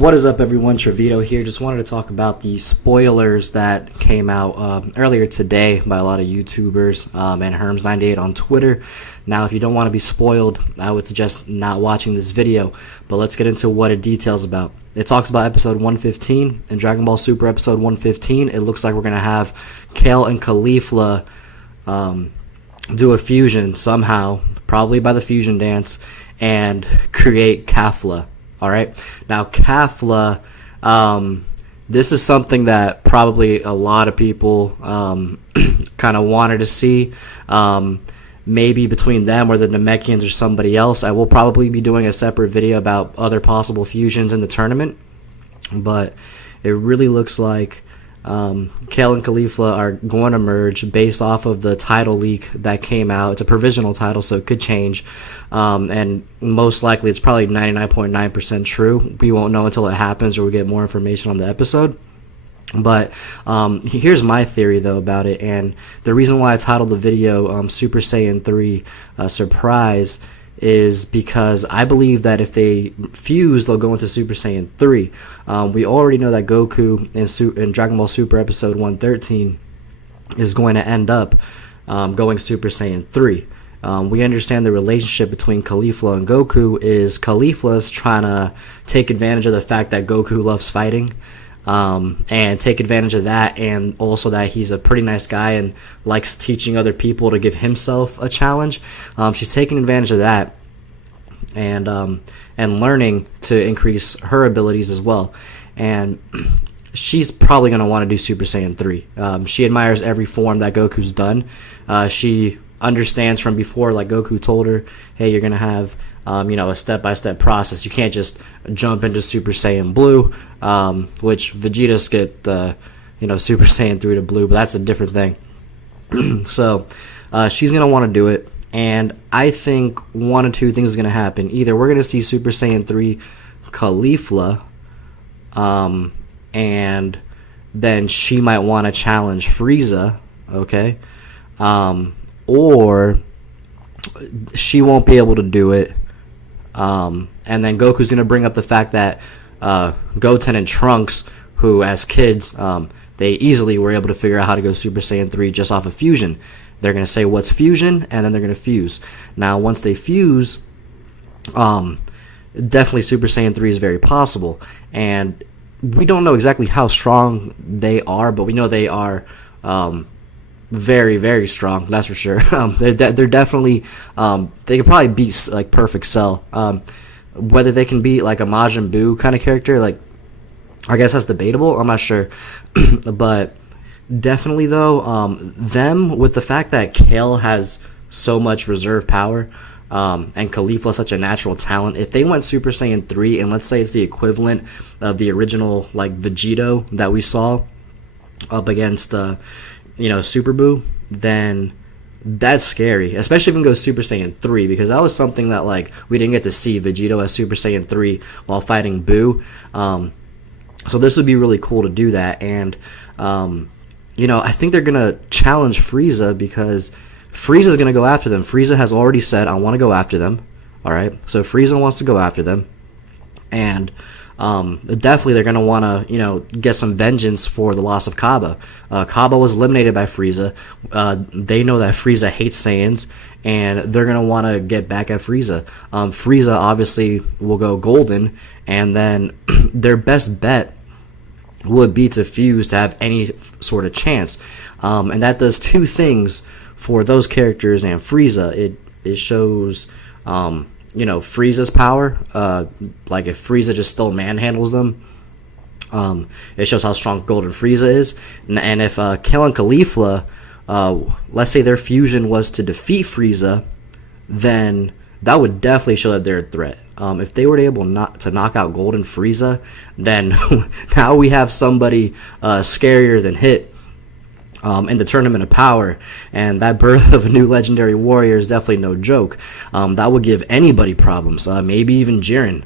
What is up, everyone? Travedo here. Just wanted to talk about the spoilers that came out earlier today by a lot of YouTubers and Herms98 on Twitter. Now, if you don't want to be spoiled, I would suggest not watching this video. But let's get into what it details about. It talks about episode 115. In Dragon Ball Super episode 115, it looks like we're going to have Kale and Caulifla do a fusion somehow, probably by the fusion dance, and create Kafla. All right. Now, Kafla, this is something that probably a lot of people kind of wanted to see. Maybe between them or the Namekians or somebody else. I will probably be doing a separate video about other possible fusions in the tournament. But it really looks like Kale and Caulifla are going to merge based off of the title leak that came out. It's a provisional title, so it could change. And most likely, it's probably 99.9% true. We won't know until it happens or we get more information on the episode. But here's my theory, though, about it. And the reason why I titled the video Super Saiyan 3 Surprise is because I believe that if they fuse, they'll go into Super Saiyan 3. We already know that Goku in Dragon Ball Super episode 113 is going to end up going Super Saiyan 3. We understand the relationship between Caulifla and Goku is Caulifla's trying to take advantage of the fact that Goku loves fighting. And take advantage of that, and also that he's a pretty nice guy and likes teaching other people to give himself a challenge. She's taking advantage of that and learning to increase her abilities as well. And she's probably going to want to do Super Saiyan 3. She admires every form that Goku's done. She understands from before, like Goku told her, hey, you're going to have a step-by-step process. You can't just jump into Super Saiyan Blue, which Vegeta skipped, Super Saiyan 3 to Blue, but that's a different thing. So she's going to want to do it, and I think one of two things is going to happen. Either we're going to see Super Saiyan 3 Caulifla, and then she might want to challenge Frieza, okay? Or she won't be able to do it. And then Goku's going to bring up the fact that Goten and Trunks, who as kids, they easily were able to figure out how to go Super Saiyan 3 just off of fusion. They're going to say, what's fusion? And then they're going to fuse. Now, once they fuse, definitely Super Saiyan 3 is very possible. And we don't know exactly how strong they are, but we know they are very, very strong. That's for sure. They're definitely they could probably beat like Perfect Cell. Whether they can beat like a Majin Buu kind of character, like I guess that's debatable. I'm not sure, but definitely though, them with the fact that Kale has so much reserve power, and Caulifla such a natural talent. If they went Super Saiyan 3, and let's say it's the equivalent of the original like Vegeta that we saw up against Super Buu, then that's scary, especially if we can go Super Saiyan 3, because that was something that like we didn't get to see Vegeta as Super Saiyan 3 while fighting Buu. So this would be really cool to do that. And I think they're gonna challenge Frieza, because Frieza's gonna go after them. Frieza has already said, I want to go after them. All right, so Frieza wants to go after them, and definitely they're going to want to, get some vengeance for the loss of Kaba. Kaba was eliminated by Frieza. They know that Frieza hates Saiyans, and they're going to want to get back at Frieza. Frieza obviously will go golden, and then their best bet would be to fuse to have any sort of chance. And that does two things for those characters and Frieza. It shows Frieza's power, like if Frieza just still manhandles them, it shows how strong Golden Frieza is. And if Kale and Caulifla, let's say their fusion was to defeat Frieza, then that would definitely show that they're a threat. If they were able to knock out Golden Frieza, then now we have somebody scarier than Hit in the Tournament of Power, and that birth of a new legendary warrior is definitely no joke. That would give anybody problems, maybe even Jiren.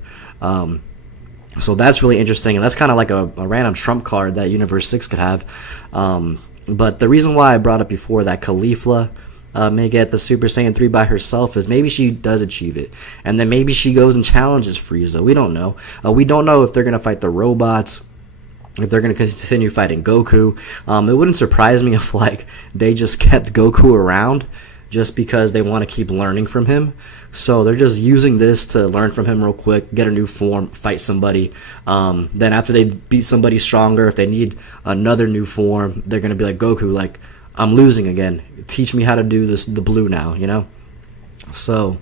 So that's really interesting, and that's kind of like a random trump card that Universe 6 could have. But the reason why I brought up before that Caulifla may get the Super Saiyan 3 by herself is maybe she does achieve it, and then maybe she goes and challenges Frieza. We don't know. We don't know if they're gonna fight the robots, if they're going to continue fighting Goku. It wouldn't surprise me if like they just kept Goku around just because they want to keep learning from him. So they're just using this to learn from him real quick, get a new form, fight somebody. Then after they beat somebody stronger, if they need another new form, they're going to be like, Goku, like, I'm losing again. Teach me how to do this, the blue now, you know? So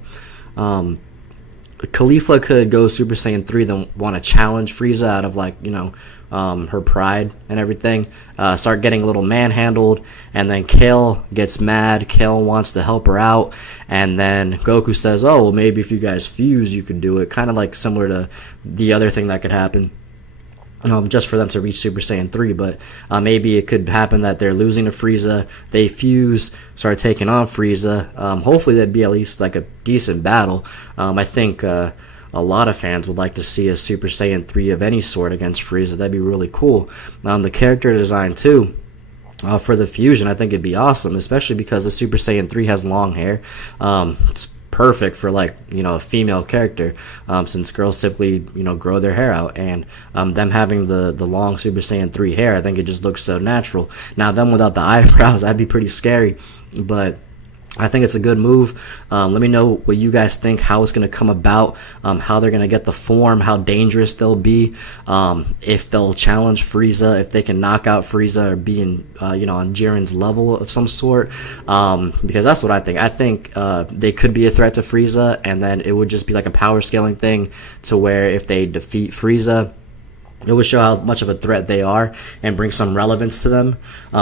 Caulifla could go Super Saiyan 3, then want to challenge Frieza out of, like, you know, her pride and everything. Start getting a little manhandled, and then Kale gets mad. Kale wants to help her out, and then Goku says, oh, well, maybe if you guys fuse, you could do it. Kind of like similar to the other thing that could happen. Just for them to reach Super Saiyan 3, but maybe it could happen that they're losing to Frieza, they fuse, start taking on Frieza. Hopefully that'd be at least like a decent battle. I think a lot of fans would like to see a Super Saiyan 3 of any sort against Frieza. That'd be really cool. The character design too, for the fusion, I think it'd be awesome, especially because the Super Saiyan 3 has long hair. It's perfect for, like, you know, a female character, since girls typically, you know, grow their hair out, and them having the long Super Saiyan 3 hair, I think it just looks so natural. Now them without the eyebrows, that'd be pretty scary, but I think it's a good move. Let me know what you guys think, how it's going to come about, how they're going to get the form, how dangerous they'll be, if they'll challenge Frieza, if they can knock out Frieza or be in, you know, on Jiren's level of some sort, because that's what I think. I think they could be a threat to Frieza, and then it would just be like a power scaling thing to where if they defeat Frieza, it would show how much of a threat they are and bring some relevance to them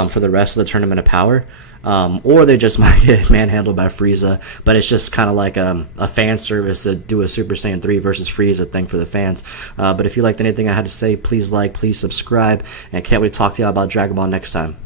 for the rest of the Tournament of Power. Or they just might get manhandled by Frieza, but it's just kind of like a fan service to do a Super Saiyan 3 versus Frieza thing for the fans. But if you liked anything I had to say, please like, please subscribe, and I can't wait to talk to you about Dragon Ball next time.